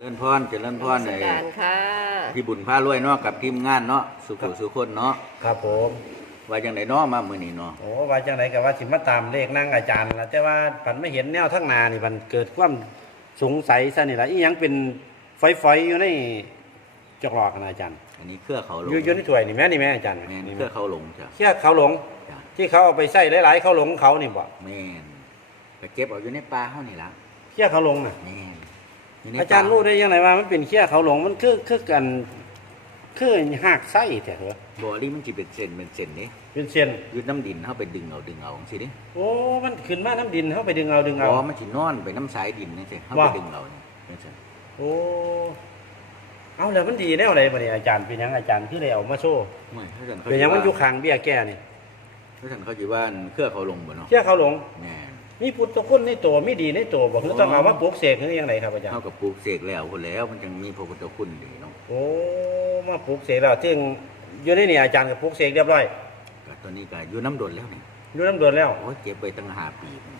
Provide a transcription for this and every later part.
เริ่นพรเจริญพรนในมัสการค่ะพี่บุญพารวยเนาะกับทีมงานเนาะสุขุสุคนเนาะครับผมว่าจังไดเนาะมามื้อนี้เนาะโอ้ว่าจังไดก็ว่าสิมาตามเลขนั่งอาจารย์ละแต่ว่าผันไม่เห็นแนวทั้งหนานี่มันเกิดความสงสัยซะนี่ละอีหยังเป็นฝอยๆอยู่ในจอกหลอกนะอาจารย์ อันนี้เครือเขาหลงอยู่อยู่ในถ้วยนี่แม่นี่แม่อาจารย์แม่นนี่เครือเขาหลงจ้ะเชื่อเขาหลงจ้ะที่เขาเอาไปใส่หลายๆเขาหลงเขานี่บ่แม่นก็เก็บเอาอยู่ในป่าเฮานี่ล่ะเชื่อเขาหลงน่ะแม่นอยู่ ในอาจารย์ป่รู้ได้ยังไงว่ามันเป็นเชื่อเขาหลงมันคือคือกันคือหักไส้แต่เหรอบ่อันนี้มันสิเป็นเส้นเป็นเส้นนี่เป็นเส้นอยู่น้ำดินเฮาไปดึงเอาดึงเอาจังซี่ดิโอ้มันขึ้นมาน้ำดินเขาไปดึงเอาดึงอ๋เอาอมันสินอนไปน้ำสายดินนี่สิเฮาไปว่าดึงเอานี่จังซี่โอ้เอาแล้วมันดีแนวไหนบ่เนี่ยอาจารย์เป็นหยังอาจารย์ที่ได้เอามาโชว์ไม่ถ้าซั่นเขาเป็นหยังมันอยู่ข้างเบี้ยแก้นี่ถ้าซั่นเขาสิว่าเครือเขาหลงบ่เนาะเชื่อเขาหลงแน่ มีพุทธคุณในตัวมีดีในตัวบอกคือต้องเอามาปลูกเสกหรือยังไงครับอาจารย์เฮากับปลูกเสกแล้วพุ่นแล้วมันจังมีพระพุทธคุณดีเนาะโอ้มาปลูกเสกแล้วซึ่งอยู่ในนี่อาจารย์ก็ปลูกเสกเรียบร้อยก็ตอนนี้ก็อยู่น้ำดนแล้วนี่อยู่น้ำเดือนแล้วโอ้ยเก็บไปตั้งห้าปีพุ่น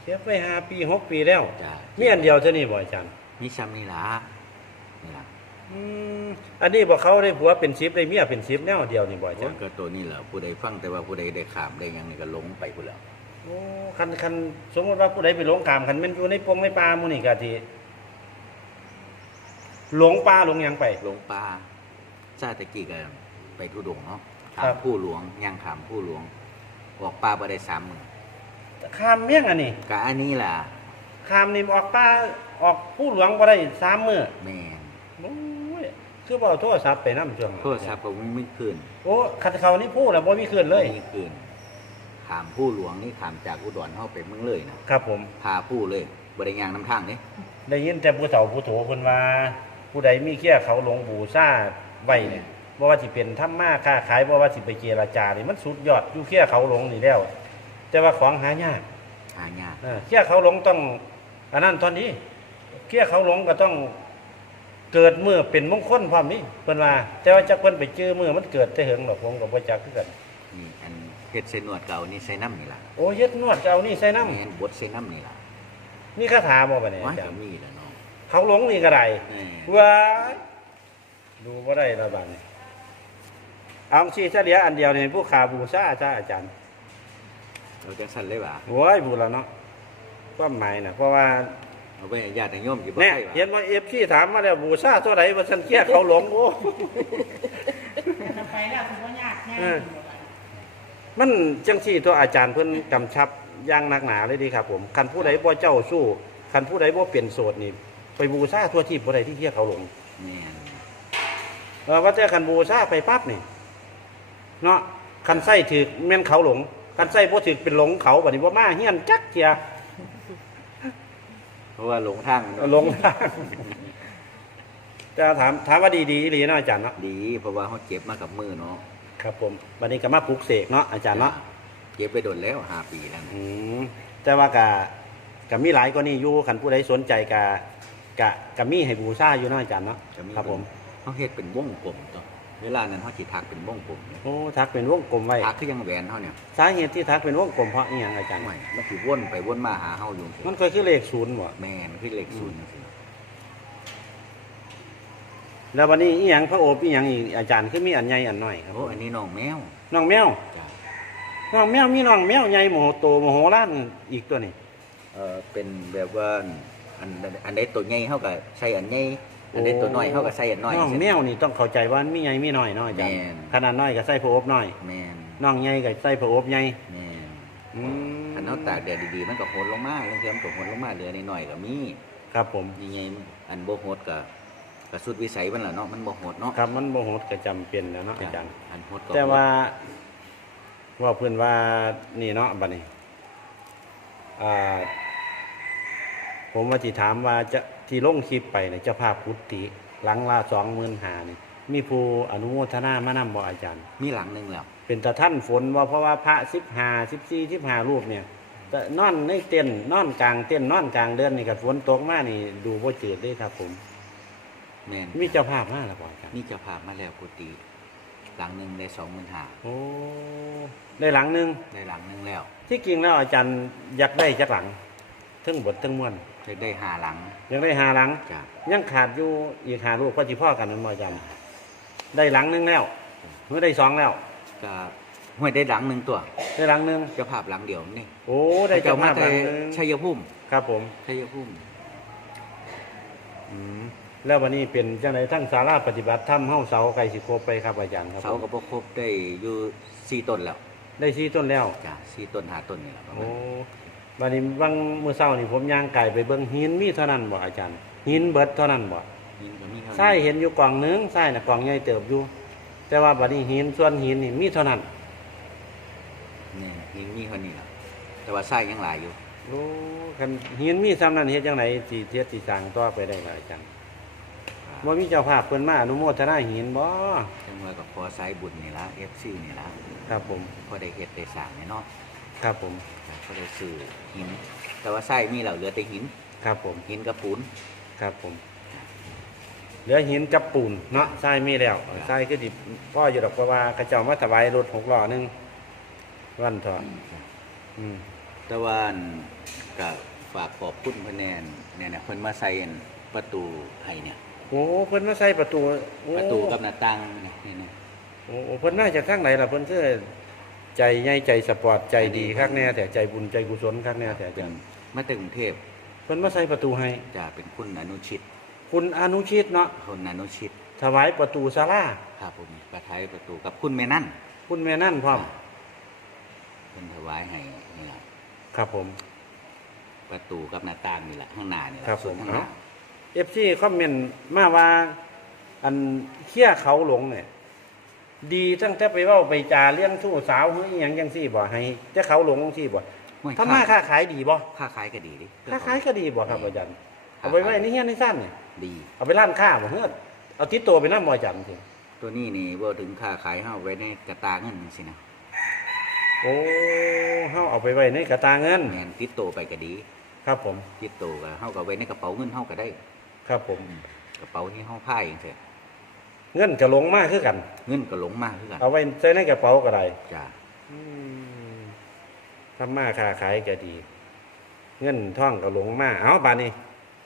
เสียไปห้าปีหกปีแล้วจ้ามีอันเดียวเท่านี้บ่อาจารย์นี่ซ้ำนี่ล่ะนี่ล่ะอืมอันนี้บอกเขาได้ผัวเป็นชิปได้เมียเป็นชิปแนวเดียวนี่บ่อาโอ้จายรย์ ก็ตัวนี้แหละผู้ใดฟังแต่ว่าผู้ใดได้ขามได้หยังนี่ก็หลงไปพุ่นแล้ว โอ้คันคันสมมติว่าผู้ใดไปหลงกามคันแมันอยู่ในปงในป่าหมู่นี่ก็ทีหลงป่าหลงหยังไป หลงป่าชาติตะกี้ก็ไปทุดงค์เนาะครัขามบผู้หลวงย่างขามผู้หลวงออกป่าบ่ได้สามมื้อข้ามเมี่ยงอันนี้ก็อันนี้ล่ะข้ามนี่ออกป่าออกผู้หลวงบ่ได้สามมื้อแม่นโอ้ยคือบ่เอาโทรศัพท์ไปนำช่วงนั้นโทรศัพท์ก็ไม่คืนโอ้คันเขานี่พูดแล้วบ่มีคืนเลยไม่คืน ขามผู้หลวงนี่ขามจากอุดรเฮาไปเมืองเลยนะครับผม พาผู้เลยบ่ได้ย่างนํทางเด้ได้ยินแต่ผู้เฒ่าผู้โถเพิ่นว่า ผู้ใดมีเขี้ยเขาหลงบูชาไว้เนี่ยบ่ว่าสิเป็นธรรมาค้าขายบ่ว่าสิไปเจรจานี่มันสุดยอดอยู่เขี้ยเขาหลงนี่แล้ว แต่ว่าของหายากหายากเออเขี้ยเขาหลงต้องอันนั้นตอนนี้เขี้ยเขาหลงก็ต้องเกิดเมื่อเป็นมงคลพร้อมนี้เพิ่นว่า แต่ว่าจักเพิ่นไปเจอเมื่อมันเกิดแต่เหิงดอกผมก็บ่จักคือกันนี่อันเฮ็ดเส้นนวดเก่านี่ใส่น้ำนี่ล่ะโอ้เฮ็ดนวดก็เอานี่ใส่น้ำแม่นบดใส่น้ำนี่ล่ะมีคาถาบ่บัดนี้ว่าอาจารจะย์มีแล้วเนาะเขาหลงนี่ก็ได้เออว้ายดูบ่ได้ละบาดนี้เอาสิเฉลียอันเดียวนี่ผู้ขาบูชาจ้าอาจารย์ เราจะสั่นเลยว่าโอ้ยบูแล้วเนาะความหมายน่ะ เพราะว่าเอาไปให้ญาติโยมสิบ่แน่ใช่เห็นว่าว่า FC ถามมาแล้วบูชาตัวใดว่าซั่นเกี้ยเขาหลงโอ้ไปแล้วถือว่ายากง่ายเออ มันจังซี่ตัวอาจารย์เพิ่นกำชับอย่างหนักหนาเลยดีครับ ผมคันผู้ใดบ่เจ้าสู้คันผู้ใดบ่เปลี่ยนโสดนี่ ไปบูชาทั่วที่บ่ได้ที่เกี้ยเขาหลงแม่นเออว่าแต่คันบูชาไปปั๊บนี่เนาะคันไส้ถือแม่นเขาหลงคันไส้บ่ถือเป็นหลงเขาบัดนี้บ่มาเฮียนจักเทียเพราะว่าหลงทางหลงทางจะถามถามว่าดีดีอีหลีเนาะอาจารย์เนาะดีเพราะว่าเขาเก็บมากับมือเนาะ ครับผมบัดนี้ก็มาปลุกเสกเนาะอาจารย์เนาะเก็บไปโดนแล้วห้าปีแล้วนะอืมแต่ว่ากะกะมีหลายกว่านี้อยู่คันผู้ใดสนใจกะกะกะมีให้บูชาอยู่เนาะอาจารย์เนาะจะมีครับผมเขาเฮ็ดเป็นวงกลมตัวเวลานั้นเขาสิทักเป็นวงกลมเนี่ยโอ้ทักเป็นวงกลมไว้ทักคือยังแหวนเขาเนี่ยสาเหตุที่ทักเป็นวงกลมเพราะอีหยังอาจารย์ไม่มันสิวนไปวนมาหาเฮาอยู่มันเคยคือเลขศูนย์บ่แม่นคือเลขศูนย์จังซี่ แล้ววันนี้อีหยังพระโอษฐ์อีหยังอีกอาจารย์คือมีอันใหญ่อันน้อยครับโอ้อันนี้น้องแมว น้องแมวจ้ะ น้องแมวมีน้องแมวใหญ่โมโหโตโมโหล้านอีกตัวนี่เออเป็นแบบว่าอันอันใดตัวใหญ่เฮาก็ใส่อันใหญ่อันใดตัวน้อยเฮาก็ใส่อันน้อยน้องแมวนี่ต้องเข้าใจว่ามีใหญ่มีน้อยเนาะอาจารย์แม่นขนาดน้อยก็ใส่พระอบน้อยแม่นน้องใหญ่ก็ใส่พระอบใหญ่แม่นอืมคันเฮาตากแดดดีๆมันก็โหดลงมาลางเทียมันก็โหดลงมาเหลือนิดหน่อยก็มีครับผม ยังไงอันบ่โหดก็ ก็สุดวิสัยมันล่ะเนาะมันบ่โหดเนาะครับมันบ่โหดก็จำเป็นแล้วเนาะอาจารย์ อันโหดก็แต่ว่าว่าเพื่อนว่านี่เนาะบัดนี้อ่าผมว่าที่ถามว่าจะที่ลงคลิปไปเนี่ยเจ้าภาพพุทธิหลังละสองหมื่นหานี่มีผู้อนุโมทนามานำบ่อาจารย์ มีหลังหนึงแล้ว เป็นตาท่านฝนว่าเพราะว่าพระสิบหาสิบสี่สิบหารูปเนี่ยแต่นอนในเต้นท์นอนกลางเต้นท์นอนกลางเดือนนี่กับฝนตกมานี่ดูว่าจืดเด้ครับผม แม่นมีเจ้าภาพมาแล้วบ่อาจารย์มีเจ้าภาพมาแล้วกุฏิหลังหนึงได้25,000โอ้ได้หลังหนึงได้หลังหนึงแล้วที่จริงแล้วอาจารย์อยากได้จักหลังทั้งบททั้งมวลได้ได้หาหลังยังได้หาหลัง จ้ะยังขาดอยู่อีกหาลูกก็จีพ่อกันนั่นบ่อาจารย์ได้หลังหนึงแล้วเมื่อได้สองแล้ว ก็ห้วยได้หลังหนึ่งตัวได้หลังหนึงเจ้าภาพหลังเดียวนี่โอ้ได้เจ้ามาภาพหแต่ลังหนึงชัยภูมิครับผมชัยภูมิอืม แล้ววันนี้เป็นจังไดทั้งสาราปฏิบัติธรรมเฮาเสาไก่สิครบไปครับอาจารย์ครับเสากับพครบได้อยู่สี่ต้นแล้วได้สี่ต้นแล้วจ้ะสี่ต้นหาต้นนี่แหละประมาโอ้ณวันนี้บางมื้อเช้านี่ผมย่างไก่ไปเบิ่งหินมีเท่านั้นบ่อาจารย์ หินเบิดเท่านั้นบ่นี่ก็มีเท่านี้ใช่เห็นอยู่กล่องหนึงใช่น่ะกล่องใหญ่เติบอยู่ แต่ว่าบัดนี้หินส่วนหินนี่มีเท่านั้นนี่นี่มีเท่านี้แหละแต่ว่าไส้ยังหลายอยู่ โอ้คันหินมีซ้ำนั้นเฮ็ดจังไดสิเฮ็ดสิสร้างต่อไปได้ล่ะอาจารย์ บ่มีเจ้าภาพเพิ่นมาอนุโมทนาหินบ่จังว่ากับพอไส้บุญนี่ละเอฟซีนี่ละครับผม พอได้เฮ็ดได้สร้างเนี่ยเนาะครับผมก็ได้ซื้อหิน แต่ว่าไส้มีแล้วเหลือแต่หิน ครับผม หินกับปูน ครับผม เหลือหินกับปูนเนาะทรายมีแล้วทรายคือดิพ่ออยู่ดอกเพราะว่ากระเจ้ามาถวายรถหกล้อหนึงวันเถอะอืม แต่ว่าอันก็ฝากขอบคุณเพิ่นแน่นเนี่ยนะเพิ่นมาใส่อันประตูให้เนี่ย โอ้เพิ่นมาใส่ประตูโอ้ประตูกับหน้าต่างนี่นี่นี่โอ้เพิ่นน่าจะข้างไหนล่ะเพิ่นคือใจใหญ่ใจสปอร์ตใจดีคักแน่แต่ใจบุญใจกุศลคักแน่แต่อาจัจางรย์มาจากกรุงเทพเพิ่นมาใส่ประตูให้ จะเป็นคุณอนุชิตคุณอนุชิตเนาะคนอนุชิตถวายประตูศาลาครับผมประทายประตูกับคุณแม่นั่นคุณแม่นั่นพร้อมเพิ่นถวายให้นี่ล่ะครับผม ประตูกับหน้าต่างนี่แหละข้างหน้านี่แหละครับส่วนผมข้างหน้า เอ ฟซีคอมเมนต์มาว่าอันเขี้ยเขาหลงเนี่ยดีตั้งแต่ไปเว่าไปจาเลี้ยงชู้สาวเฮ้ยอหย่างยังซี่บ่ให้แต่เขาหลงจังซี่บ่ห้วยทำมาค้าขายดีบ่ค้าขายก็ดีดิค้าขายก็ดีบ่ครับอาจารย์เอาไปไว้ในเฮียนในซ่านเนี่ยดี เอาไปร้านค้าบ่เฮ้ยเอาติดตัวไปนำบ่อาจารย์จริงตัวนี้นี่ว่าถึงค้าขายเฮาไว้ในกระตาเงินจังซี่นะโอ้เฮาเอาไปไว้ในกระตาเงินแม่นติดโตวไปก็ดี ครับผม ติดโตวก็เฮาก็ไว้ในกระเป๋าเงินเฮาก็ได้ ครับผม กระเป๋าที่เฮาพายจังซี่เงินก็หลงมากคือกัน เงินก็หลงมาคือกันเอาไว้ใส่ในกระเป๋าก็ได้จ้าอืมทำมาค้าขายก็ดี เงินท่องก็หลงมาเอาบานนี้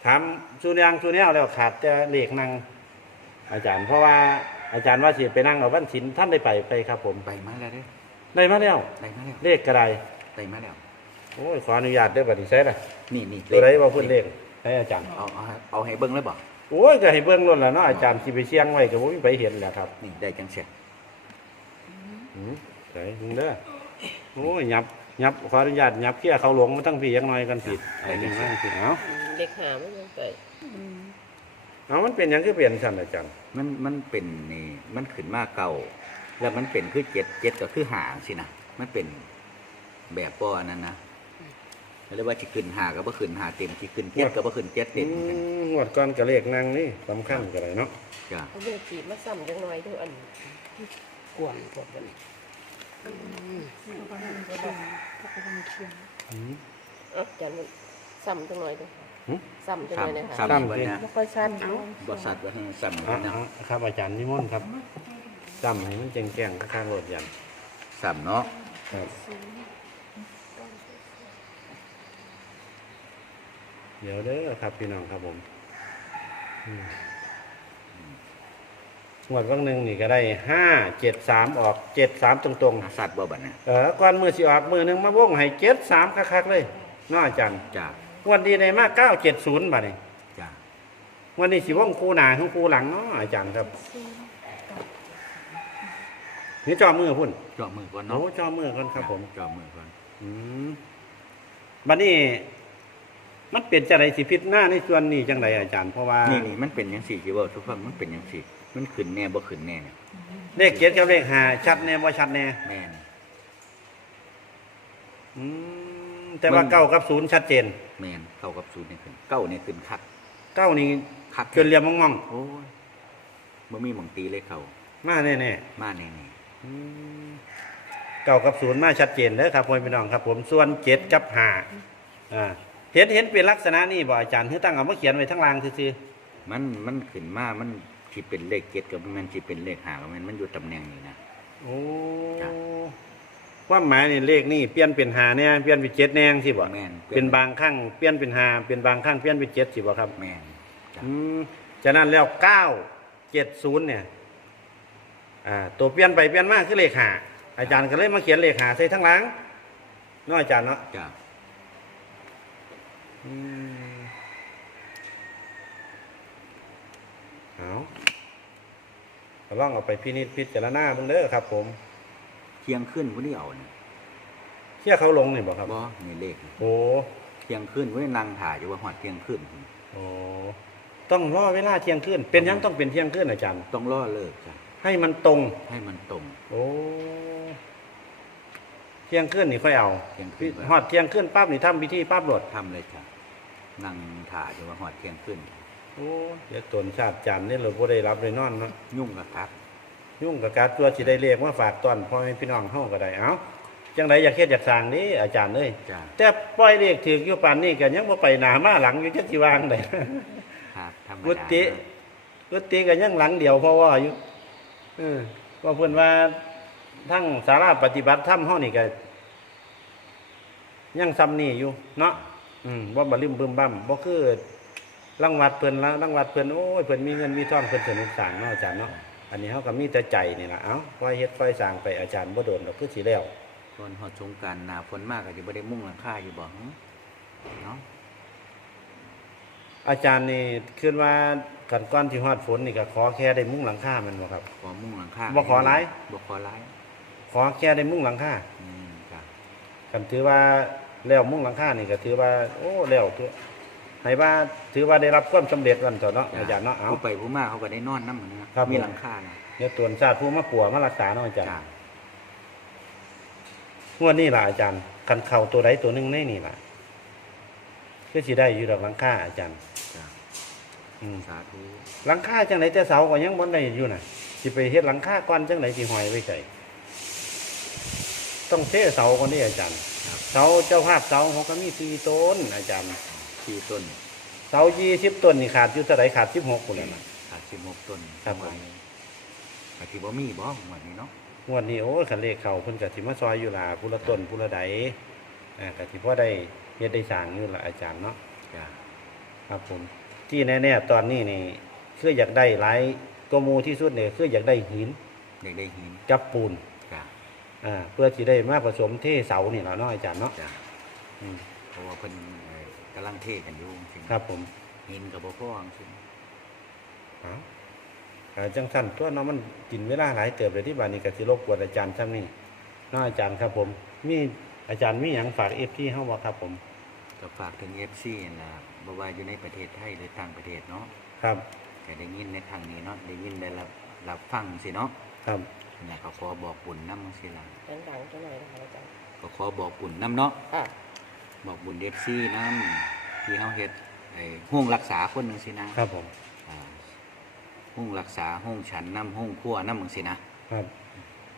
ถามสุนยังสุนแนวแล้วขาดแต่เลขนั่งอาจารย์เพราะว่าอาจารย์ว่าสิไปนั่งเอาวันศิลท่านได้ไปไปครับ ผมไปมาแล้วเด้อได้มาแล้วได้มาแล้วเลขกระไดได้มาแล้วโอ้ยขออนุญาตเด้วยบัดนี้ใช่ละนี่นี่ตัวไหนว่าพูดเลข ให้อาจารย์ เอาเอาเอาให้เบิ่งเลยบ่โอ้ยก็ให้เบิ่งล้นแล้วเนาะอาจารย์สิไปเชียงไว้ก็บ่มีไปเห็นแหละครับนี่ได้จังซี่อืมไสมึงเด้อโอ้ยยับยับขออนุญาตยับเขี้ยเขาหลงมาตั้งพี่ยังน้อยกันผิดไอ้นี่มั่งสิเอาเด็กหาไม่ยังไปเอามันเป็นหยังคือเปลี่ยนสั่นอาจารย์ มันมันเป็นนี่มันขึ้นมาเก่า แล้วมันเป็นคือเจ็ดเจ็ดก็คือหาสินะมันเป็นแบบป้ออันนั้นนะเรียกว่าสิขึ้นหาก็บ่ขึ้นหาเต็มสิขึ้นเจ็ดก็บ่ขึ้นเจ็ดเต็มอืมงวดก่อนก็เลขนางนี่สำคัญก็เลยเนาะจ้ะเขาเลือกจีบมาซ้ำจังน้อยด้วยอันกวนกวนกันอืมเอ้าจันมันซ้ำจังน้อยด้วยหึซ้ำจังน้อยนะคะสามซ้ำวันสินะไม่ค่อยสั้นเอาบริษัทว่าให้ซ้ำอะนะอะครับอาจารย์นิมนต์ครับจำให้มันแจ้งแจ้งข้างๆรถยันซ้ำเนาะครับ เดี๋ยวเด้อครับพี่น้องครับผมอืมงวดวันหนึ่งนี่ก็ได้ห้าเจ็ดสามออกเจ็ดสามตรงๆ สัตว์บ่บัดนะเออก่อนมือสิออกมือหนึ่งมาวงให้เจ็ดสามคักๆเลยเน้ออาจารย์จ้ะวันดีในมากเก้าเจ็ดศูนย์บาทนี่จ้ะวันนี้สิวงคูหนาของคูหลังเนาะอาจารย์ครับนี่จอมือพุ่นจ่อมือก่อนโอ้เนาะจอมือก่อนครับผมจ่อมือก่อนอืมบัดนี้ มันเป็นจังไรสิพิษหน้าในส่วนนี้จังไรอาจารย์เพราะว่านี่นี่มันเป็นจังซี่สิเว้าทุกฟังมันเป็นจังซี่ มันขึ้นแน่บ่ขึ้นแน่เนี่ยเลขเจ็ดกับเลขห้าชัดแน่ว่าชัดแน่แม่นอืมแต่ว่าเก้ากับศูนย์ชัดเจนแม่นเข้ากับศูนย์นี่ขึ้นเก้านี่ขึ้นคักเก้านี่คักเกินเรียมมองโอ้ยบ่มีหม่องตีเลยเขาๆมาแน่มาแน่ๆอืมเก้ากับศูนย์มาชัดเจนเลยครับพ่อพี่น้องครับ ผมส่วนเจ็ดกับห้าอ่า เห็นเห็นเป็นลักษณะนี่บ่อาจารย์คือตั้งเอามาเขียนไว้ทั้งรางซื่อๆมันมันขึ้นมา มันสิเป็นเลขเจ็ดกับมันสิเป็นเลขห้ากับมันมันอยู่ตำแหน่งนี้นะ ๆโอ้จ้ะ ความหมายนี่เลขนี่เปลี่ยนเป็นหาเนี่ยเปลี่ยนเป็นเจ็ดแนงสิบ่แม่นเป็นบางครั้งเปลี่ยนเป็นหาเป็นบางครั้งเปลี่ยนเป็นเจ็ดสิบ่ครับแม่นจ้ะอืมจากนั้นแล้วเก้าเจ็ดศูนย์เนี่ยอ่าตัวเปลี่ยนไปเปลี่ยนมาคือเลขหาอาจารย์ก็เลยมาเขียนเลขหาใส่ทั้งหลังเนาะอาจารย์เนาะ จ้ะ อืมเอาก็ลองเอาไปพินิจพิจารณาเบิ่งเด้อครับ ผมเที่ยงขึ้นบ่ได้เอานี่เชื่อเขาลงนี่บ่ครับ บ่นี่เลขนี่โอ้เที่ยงขึ้นบ่ได้นั่งถ่ายอยู่ว่าฮอดเที่ยงขึ้นโอ้ต้องรอเวลาเที่ยงคืนเป็นหยังต้องเป็นเที่ยงคืนอาจารย์ ต้องรอเลิกจ้ะให้มันตรงให้มันตรง โอ้ เที่ยงคืนนี่ค่อยเอาเที่ยงคืน ฮอดเที่ยงคืนปั๊บนี่ทำพิธีปั๊บโหลดทำเลยจ้ะนั่งถ่ายอยู่ว่าฮอดเที่ยงขึ้น โอ้เดี๋ยวตนชาติจันทร์นี่เราบ่ได้รับได้นอนเนาะยุ่งกับครับยุ่งกับการตัวสิได้เรียกว่าฝากตอนพ่อแม่พี่น้องเฮาก็ได้เอ้าจังไดอยากเฮ็ดอยากสร้างนี่อาจารย์เอ้ยจ้ะแต่ปล่อยเลขถืออยู่ปานนี้ก็ยังบ่ไปหน้ามาหลังอยู่จักสิวางได้ ครับธรรมกุดาฏิกุฏิก็ยังหลังเดียวเพราะว่าอยู่เออว่าเพิ่นว่า ทั้งสาราปฏิบัติธรรมเฮานี่ก็ยังซ้ำนี่อยู่ เนาะอืมบ่บ่ลืมบึมบั่มบ่คือรางวัดเพิ่นละรางวัดเพิ่นโอ้ยเพิ่นมีเงินมีทองเพิ่นสนุกสร้างเนาะอาจารย์เนาะอันนี้เฮาก็มีแต่ใจนี่ละเอ้าปล่อยเฮ็ดปล่อยสร้างไปอาจารย์บ่โดนดอกคือสิแล้วตอนฮอดสงการหนาฝนมากก็จะบ่ได้มุ่งหลังคาอยู่บ่เนาะอาจารย์นี่คิดว่ากันก่อนที่ฮอดฝนนี่ก็ขอแค่ได้มุ้งหลังคามันบ่ครับขอมุ่งหลังคาบ่ขอหลายบ่ขอหลาย ขอแค่ได้มุ้งหลังคาอืมจ้ะกันถือว่าแล้วมุ้งหลังคานี่ก็ถือว่า โอ้แล้วตัวให้ว่าถือว่าได้รับความสำเร็จวันต่อเนาะอาจารย์เนาะเอา ผู้ไปผู้มาเขาก็ได้นอนนำนะครับ มีผมหลังคานะเดี๋ยวตวนชาติผู้มาปัวมารักษาเนาะอาจารย์ จ้ะงวดนี้ล่ะอาจารย์คันเข่าตัวใดตัวหนึงในนี่ล่ะคือสิได้อยู่ดอกหลังคาอาจารย์ จ้ะอืมสาธุหลังคาจังไหนแต่เสาก็ยังบ่ได้อยู่น่ะสิไปเฮ็ดหลังคาก่อนจังไหนสิหอยไว้ใส่ ต้องเทเสาก่อนนี่อาจารย์ครับเสาเจ้าภาพเสาเขาก็มีสี่ต้นอาจารย์ที่ต้นเสายี่สิบต้นนี่ขาดอยู่เท่าไหรขาดสิบหกคนแล้วนะ ขาด16ต้นครับผมก็สิบ่มีบ่หมดนี้เนาะงวดนี้โอ้ยขันเลขเขาเพิ่นกะสิมาซอยอยู่ล่ะผู้ละต้นผู้ละใดอ่ากะสิพอได้เฮ็ดได้สร้างอยู่ล่ะอาจารย์เนาะจ้ะครับผม ที่แน่ๆตอนนี้นี่คืออยากได้หลายตัวหมูที่สุดเนี่ยคืออยากได้หิน เด็กได้หินกับปูนจ้ะ อ่าเพื่อที่ได้มาผสมเทเสานี่ล่ะเนาะอาจารย์เนาะจ้ะอืมเพราะว่าเพิ่นเอ่อกำลังเทกันอยู่จริงๆครับผมหินกับบ่พอจริงเอาอ่าจังสั้นตัวเนาะมันกินเวลาหลายเติบเลยที่บ้านนี้ก็สิรบกวนอาจารย์ซ้ำนี่เนาะอาจารย์ครับผม มีอาจารย์มีหยังฝาก FT เฮาบ่ครับผมก็ฝากถึง FC นะบ่ว่าอยู่ในประเทศไทยหรือต่างประเทศเนาะครับ ก็ได้ยินในทางนี้เนาะได้ยินได้รับรับฟังสิเนาะ ครับ นะก็ขอบอกบุญนำสิล่ะดังๆจังหน่อยนะคะอาจารย์ก็ขอบอกบุญนำเนาะอะบอกบุญ FC นำที่เฮาเฮ็ดไอ้ห้องรักษาคนนึงสินะครับผม อ่าห้องรักษาห้องฉันนำห้องครัวนำจังสินะครับ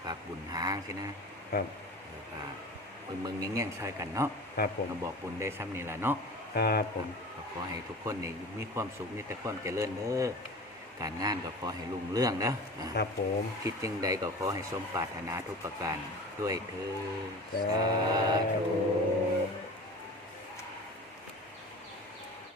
ฝากบุญหางสินะครับ แล้วก็เพิ่นเมืองแง่งๆใช้กันเนาะครับผม ก็บอกบุญได้ซ้ำนี่ล่ะเนาะ ครับผมก็ขอให้ทุกคนนี่มีความสุขมีแต่ความเจริญเด้อ การงานก็ขอให้รุ่งเรื่องนะอ่าครับผมคิดจึงใดก็ขอให้สมปรารถนาทุกประการด้วยเธอญสาธุ